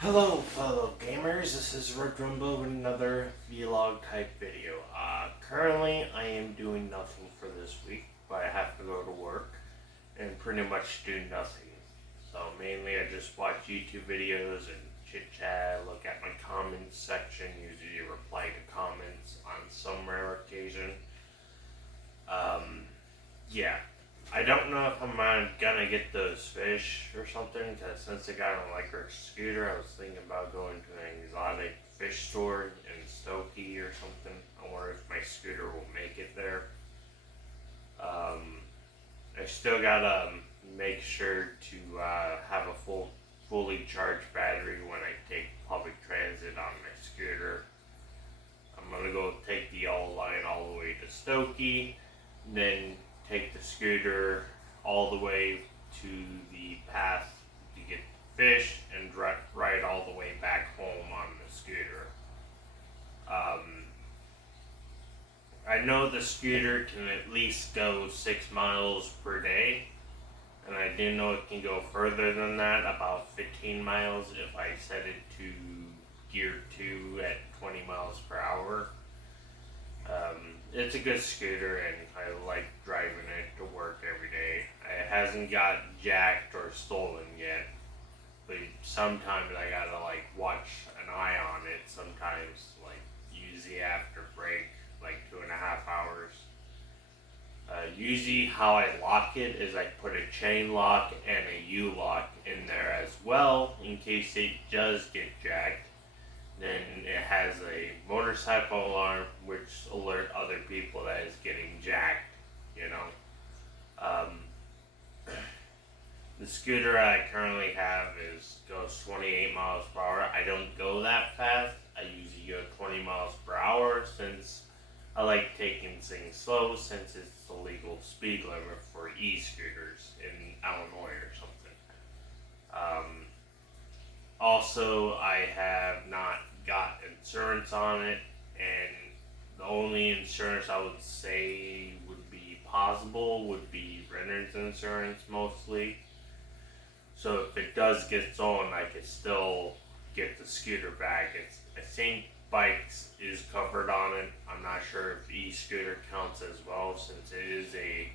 Hello, fellow gamers. This is Red Rumbo with another vlog type video. Currently, I am doing nothing for this week, but I have to go to work and pretty much do nothing. So mainly, I just watch YouTube videos and chit chat, look at my comments section, usually reply to comments on some rare occasion. Yeah, I don't know if I'm gonna get those fish or something, because since I got an electric scooter, I was thinking about going to an exotic fish store in Stokey or something. I wonder if my scooter will make it there. I still gotta make sure to have a fully charged battery when I take public transit on my scooter. I'm gonna go take the Yellow Line all the way to Stokey, then take the scooter all the way to the path to get fish and ride all the way back home on the scooter. I know the scooter can at least go 6 miles per day, and I do know it can go further than that, about 15 miles if I set it to gear 2 at 20 miles per hour. It's a good scooter, and I like driving it to work every day. It hasn't got jacked or stolen yet, but sometimes I gotta watch an eye on it. Sometimes usually after break, 2.5 hours. Usually how I lock it is I put a chain lock and a U-lock in there as well in case it does get jacked. Then it has a motorcycle alarm which alert other people that it's getting jacked, you know. The scooter I currently have goes 28 miles per hour. I don't go that fast. I usually go 20 miles per hour since I like taking things slow, since it's the legal speed limit for e-scooters in Illinois or something. Also, I have not got insurance on it, and the only insurance I would say would be possible would be renter's insurance mostly. So if it does get stolen, I could still get the scooter back. I think bikes is covered on it. I'm not sure if e-scooter counts as well, since it is a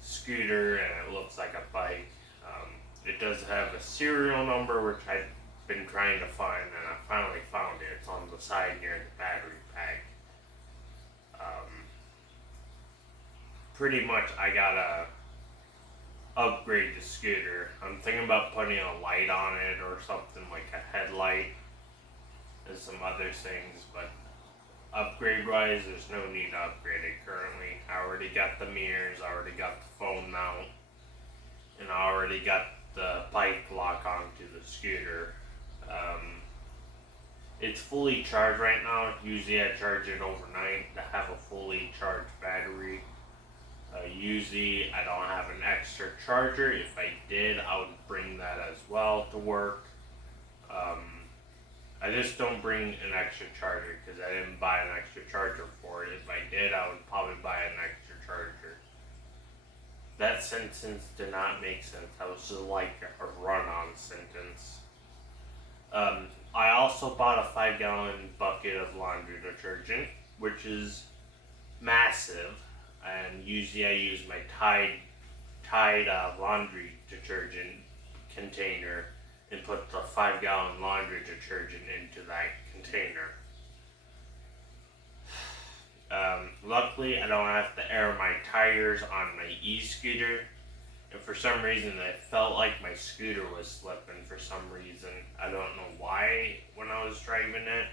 scooter and it looks like a bike. It does have a serial number, which I've been trying to find, and I finally found it. It's on the side near the battery pack. Pretty much, I gotta upgrade the scooter. I'm thinking about putting a light on it or something, like a headlight and some other things, but upgrade wise, there's no need to upgrade it currently. I already got the mirrors, I already got the phone mount, and I already got the bike lock onto the scooter. It's fully charged right now. Usually I charge it overnight to have a fully charged battery. Usually I don't have an extra charger. If I did, I would bring that as well to work. I just don't bring an extra charger because I didn't buy an extra charger for it. If I did, I would probably buy an extra charger. That sentence did not make sense. That was just like a run-on sentence. I also bought a 5-gallon bucket of laundry detergent, which is massive. And usually I use my Tide laundry detergent container and put the 5-gallon laundry detergent into that container. Luckily, I don't have to air my tires on my e-scooter. And for some reason, I felt like my scooter was slipping for some reason. I don't know why when I was driving it.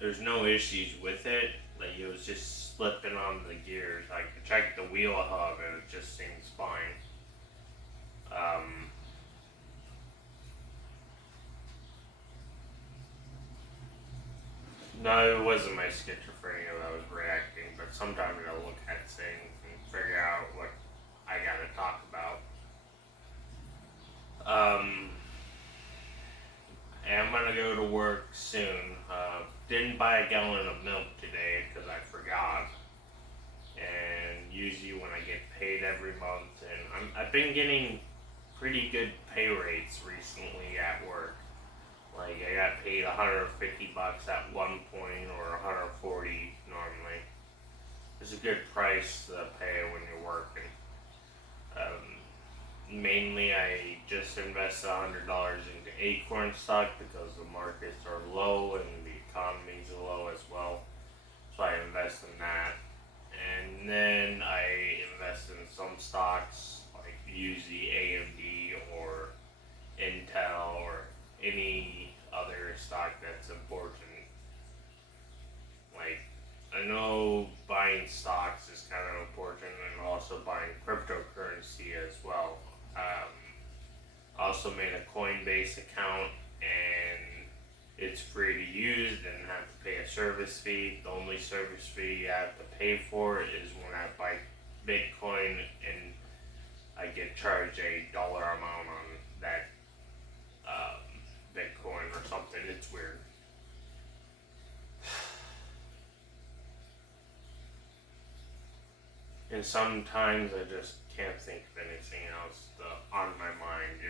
There's no issues with it. It was just slipping on the gears. I checked the wheel hub and it just seems fine. No, it wasn't my schizophrenia that was reacting, but sometimes I look at things and figure out what I gotta talk about. I'm gonna go to work soon. Didn't buy a gallon of milk today because I forgot. And usually when I get paid every month, and I've been getting pretty good pay rates recently at work. Like I got paid $150 at one point, or 140 normally. It's a good price to pay when you're working. Mainly, I just invested $100 into Acorn stock because the markets are low and the economy's low as well. So I invest in that, and then I invest in some stocks like usually AMD or Intel or any other stock that's important. Like, I know buying stocks is kind of important, and also buying cryptocurrency as well. I also made a Coinbase account, and it's free to use. Didn't have to pay a service fee. The only service fee you have to pay for is when I buy Bitcoin, and I get charged a dollar amount on that Bitcoin or something. It's weird. And sometimes I just can't think of anything else on my mind.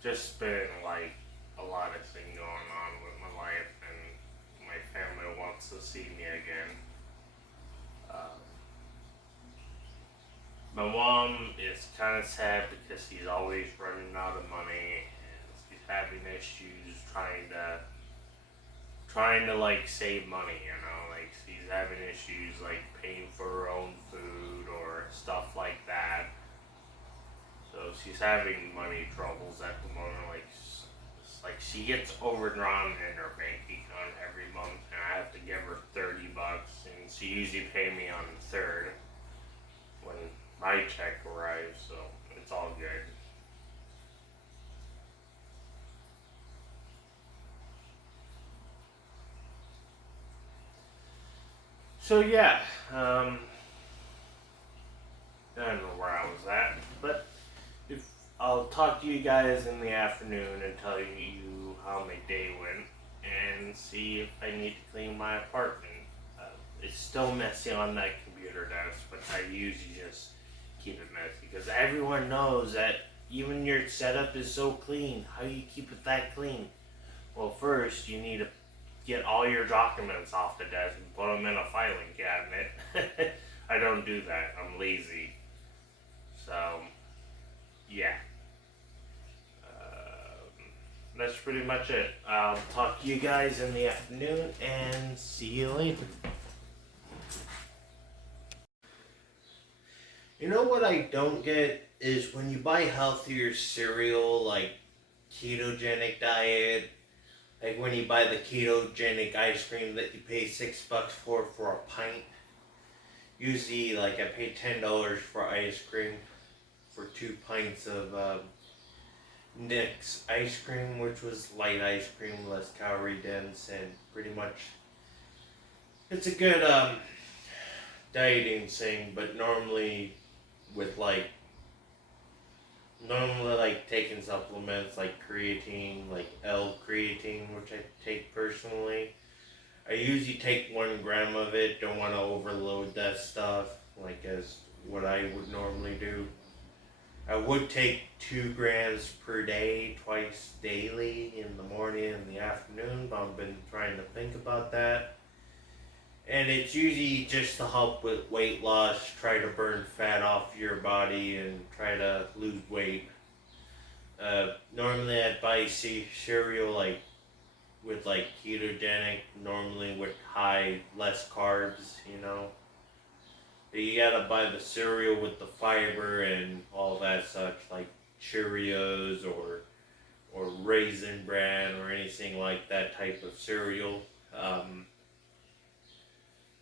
Just been like a lot of things going on with my life, and my family wants to see me again. Um, my mom is kind of sad because she's always running out of money, and she's having issues trying to like save money, you know, like she's having issues like paying for her own food or stuff like that. So she's having money troubles at the moment. Like she gets overdrawn in her bank account every month, and I have to give her $30, and she usually pay me on the third when my check arrives. So it's all good. So yeah, I don't know where I was at, but if I'll talk to you guys in the afternoon and tell you how my day went, and see if I need to clean my apartment. It's still messy on that computer desk, but I usually just keep it messy because everyone knows that even your setup is so clean. How do you keep it that clean? Well, first you need to get all your documents off the desk and put them in a filing cabinet. I don't do that. I'm lazy. So, yeah. That's pretty much it. I'll talk to you guys in the afternoon and see you later. You know what I don't get is when you buy healthier cereal like ketogenic diet, like when you buy the ketogenic ice cream that you pay $6 for a pint. Usually, like I pay $10 for ice cream for 2 pints of Nick's ice cream, which was light ice cream, less calorie dense, and pretty much it's a good dieting thing. But normally, with like taking supplements like creatine, like L-creatine, which I take personally. I usually take 1 gram of it. Don't want to overload that stuff, like as what I would normally do. I would take 2 grams per day, twice daily, in the morning and the afternoon, but I've been trying to think about that. And it's usually just to help with weight loss, try to burn fat off your body, and try to lose weight. Normally I'd buy cereal like with like ketogenic, normally with less carbs, you know. But you gotta buy the cereal with the fiber and all that such, like Cheerios or Raisin Bran or anything like that type of cereal.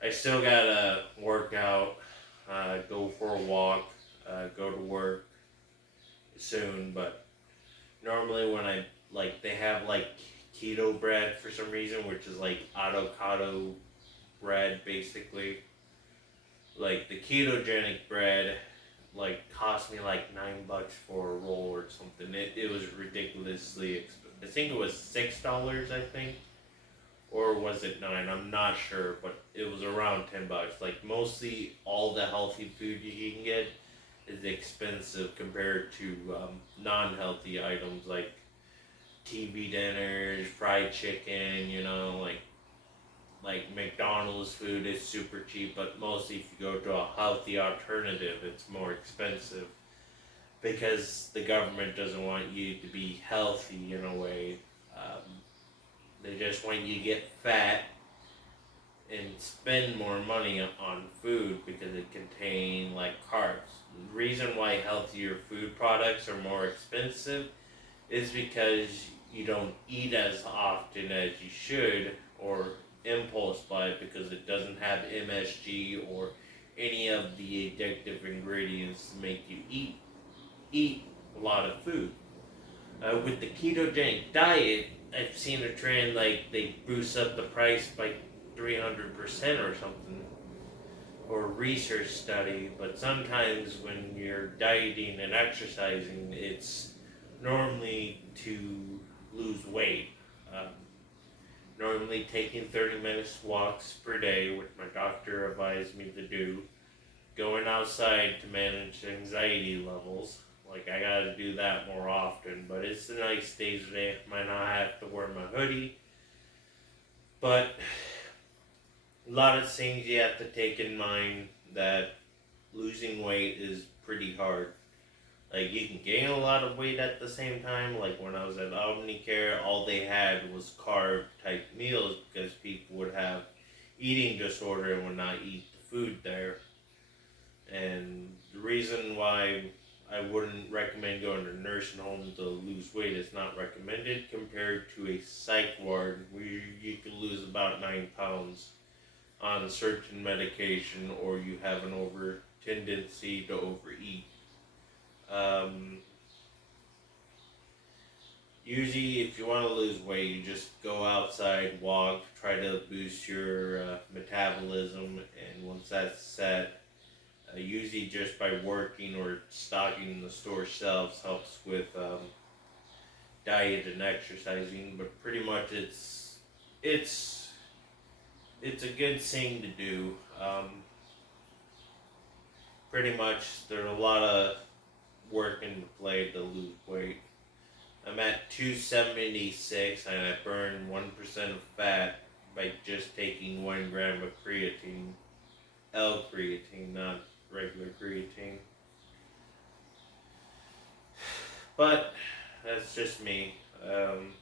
I still gotta work out, go for a walk, go to work soon, but normally when they have like keto bread for some reason, which is like avocado bread basically. Like the ketogenic bread, like cost me like $9 for a roll or something. It was ridiculously expensive. I think it was $6, I think, or was it 9? I'm not sure, but it was around $10. Like mostly all the healthy food you can get is expensive compared to non-healthy items like TV dinners, fried chicken. Like McDonald's food is super cheap, but mostly if you go to a healthy alternative, it's more expensive because the government doesn't want you to be healthy in a way. Um, they just want you to get fat and spend more money on food because it contains like carbs. The reason why healthier food products are more expensive is because you don't eat as often as you should, or impulse buy it because it doesn't have MSG or any of the addictive ingredients to make you eat a lot of food. With the ketogenic diet, I've seen a trend like they boost up the price by 300% or something, or research study. But sometimes when you're dieting and exercising, it's normally to lose weight. Um, Normally taking 30 minutes walks per day, which my doctor advised me to do. Going outside to manage anxiety levels. Like, I gotta do that more often, but it's a nice day today. I might not have to wear my hoodie, but a lot of things you have to take in mind that losing weight is pretty hard. Like, you can gain a lot of weight at the same time. Like, when I was at Omnicare, all they had was carb type meals because people would have eating disorder and would not eat the food there. And the reason why I wouldn't recommend going to a nursing home to lose weight is not recommended compared to a psych ward where you can lose about 9 pounds on certain medication, or you have an tendency to overeat. Usually, if you want to lose weight, you just go outside, walk, try to boost your metabolism, and once that's set, usually just by working or stocking the store shelves helps with diet and exercising. But pretty much, it's a good thing to do. Pretty much, there's a lot of work into play to lose weight. I'm at 276 and I burn 1% of fat by just taking 1 gram of creatine. L-creatine, not regular creatine. But that's just me. I'm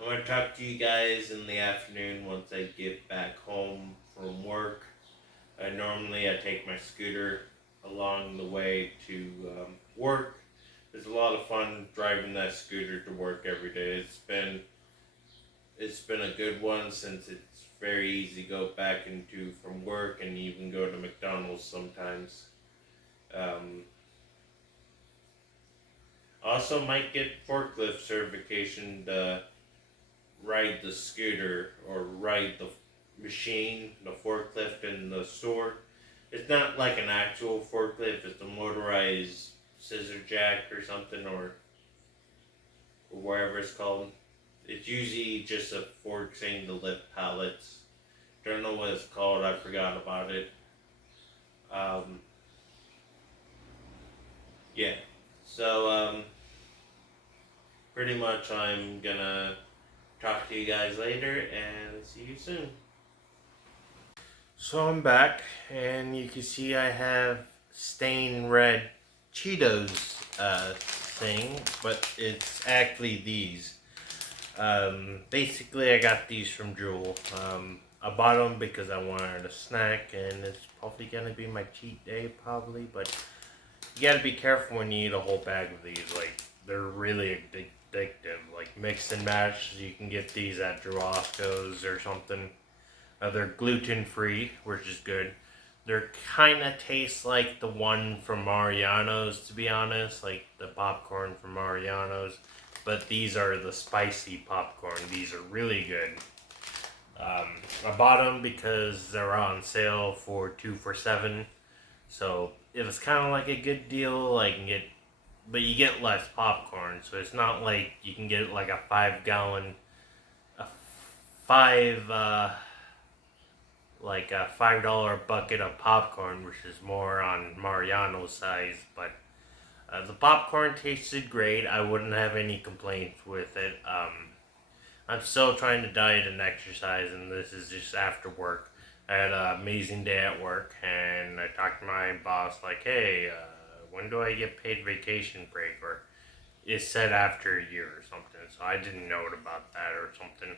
going to talk to you guys in the afternoon once I get back home from work. Normally I take my scooter along the way to work. It's a lot of fun driving that scooter to work every day. It's been a good one since it's very easy to go back into from work and even go to McDonald's sometimes. Also might get forklift certification to ride the scooter or ride the machine, the forklift in the store. It's not like an actual forklift, it's a motorized scissor jack or something, or whatever it's called. It's usually just a fork thing to lift pallets. Don't know what it's called, I forgot about it. Yeah. So, pretty much I'm gonna talk to you guys later and see you soon. So I'm back, and you can see I have stained red Cheetos thing, but it's actually these. Basically I got these from Jewel. I bought them because I wanted a snack, and it's probably gonna be my cheat day probably, but you gotta be careful when you eat a whole bag of these. Like, they're really addictive. Like, mix and match, you can get these at Roscoe's or something. They're gluten free, which is good. They're kind of taste like the one from Mariano's, to be honest, like the popcorn from Mariano's. But these are the spicy popcorn. These are really good. I bought them because they're on sale for 2 for $7. So it was kind of like a good deal. But you get less popcorn. So it's not like you can get like a 5 gallon, like a $5 bucket of popcorn, which is more on Mariano's size, but the popcorn tasted great. I wouldn't have any complaints with it. I'm still trying to diet and exercise, and this is just after work. I had an amazing day at work, and I talked to my boss, like, hey, when do I get paid vacation break? Or it's said after a year or something, so I didn't know about that or something.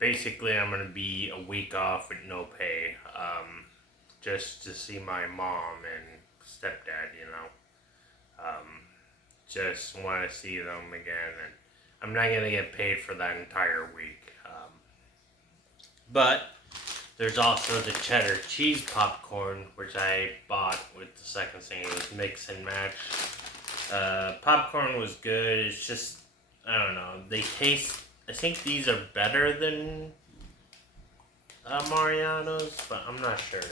Basically, I'm going to be a week off with no pay, just to see my mom and stepdad, you know. Just want to see them again, and I'm not going to get paid for that entire week. But there's also the cheddar cheese popcorn, which I bought with the second thing. It was mix and match. Popcorn was good. It's just, I don't know. They taste, I think these are better than Mariano's, but I'm not sure.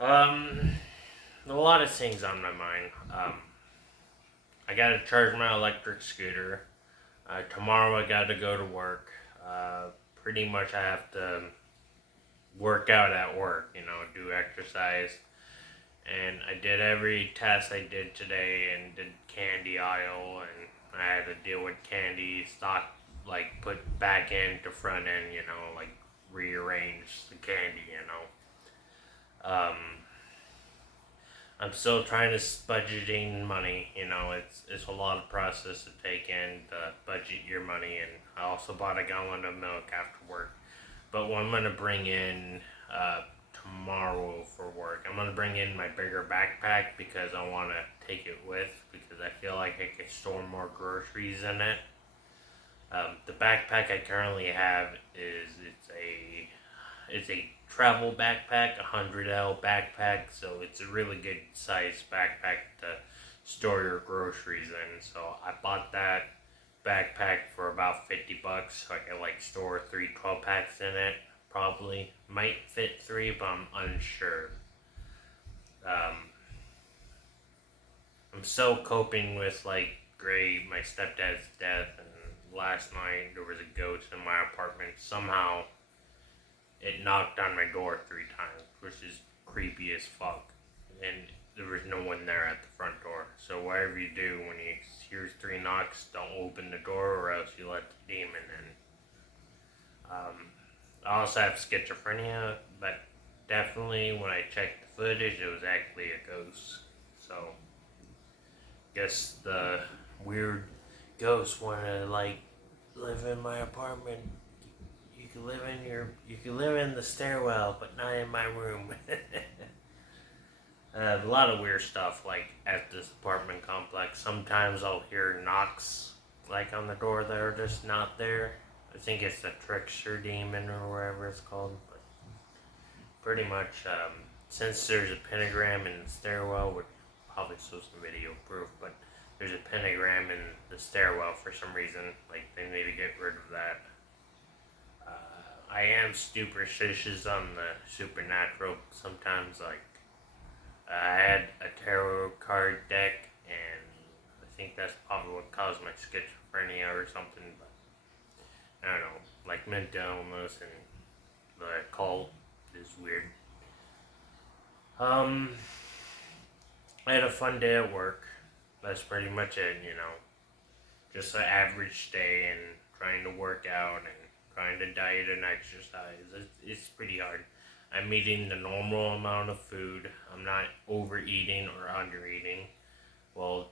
A lot of things on my mind. I gotta charge my electric scooter. Tomorrow I gotta go to work. Pretty much I have to work out at work, you know, do exercise. And I did every test I did today and did candy aisle, and I had to deal with candy stock, like put back end to front end, you know, like rearrange the candy, you know. I'm still trying to budgeting money, you know, it's a lot of process to take in to budget your money, and I also bought a gallon of milk after work. But what I'm going to bring in tomorrow for work, I'm going to bring in my bigger backpack because I want to take it with, because I feel like I can store more groceries in it. The backpack I currently have it's a travel backpack, a 100L backpack, so it's a really good size backpack to store your groceries in. So I bought that backpack for about $50, so I can like store 3 12-packs in it. Probably might fit 3, but I'm unsure. I'm still coping with like my stepdad's death, and last night there was a ghost in my apartment. Somehow it knocked on my door 3 times, which is creepy as fuck. And there was no one there at the front door. So whatever you do when you hear 3 knocks, don't open the door or else you let the demon in. I also have schizophrenia, but definitely when I checked the footage, it was actually a ghost. So guess the weird ghost wanted to like live in my apartment. You can live in the stairwell, but not in my room. A lot of weird stuff, like at this apartment complex. Sometimes I'll hear knocks, like on the door that are just not there. I think it's the trickster demon or whatever it's called. But pretty much, since there's a pentagram in the stairwell, which probably show some video proof, but there's a pentagram in the stairwell for some reason. Like they need to get rid of that. I am superstitious on the supernatural. Sometimes, like, I had a tarot card deck, and I think that's probably what caused my schizophrenia or something. But I don't know, like mental illness and the occult is weird. I had a fun day at work. That's pretty much it, you know. Just an average day and trying to work out and trying to diet and exercise. It's pretty hard. I'm eating the normal amount of food. I'm not overeating or undereating. Well,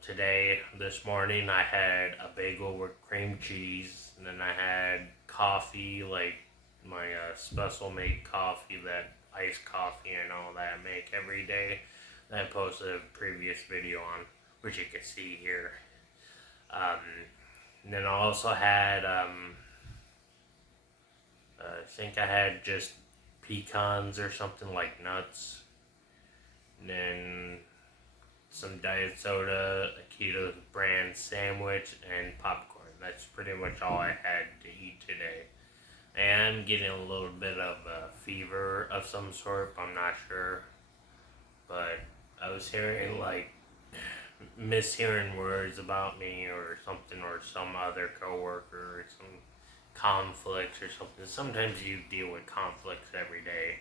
this morning, I had a bagel with cream cheese, and then I had coffee, like my special made coffee, that iced coffee and all that I make every day that I posted a previous video on, which you can see here. And then I also had, I think I had just pecans or something, like nuts, and then some diet soda, a keto brand sandwich, and popcorn. That's pretty much all I had to eat today. I am getting a little bit of a fever of some sort, I'm not sure, but I was hearing like mishearing words about me or something, or some other coworker or some conflicts or something. Sometimes you deal with conflicts every day,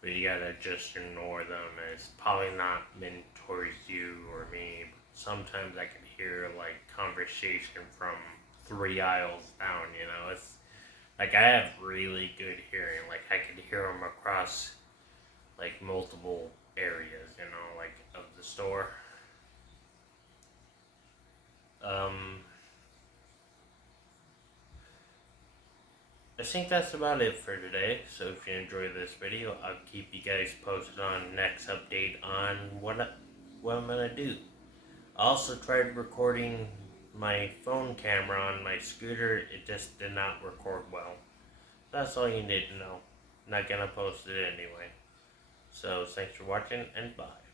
but you gotta just ignore them. And it's probably not meant towards you or me. But sometimes I can hear like conversation from 3 aisles down. It's like I have really good hearing. Like I could hear them across like multiple areas. Like of the store. Um, I think that's about it for today. So if you enjoyed this video, I'll keep you guys posted on next update on what I'm gonna do. I also tried recording my phone camera on my scooter. It just did not record well. That's all you need to know. Not gonna post it anyway. So thanks for watching and bye.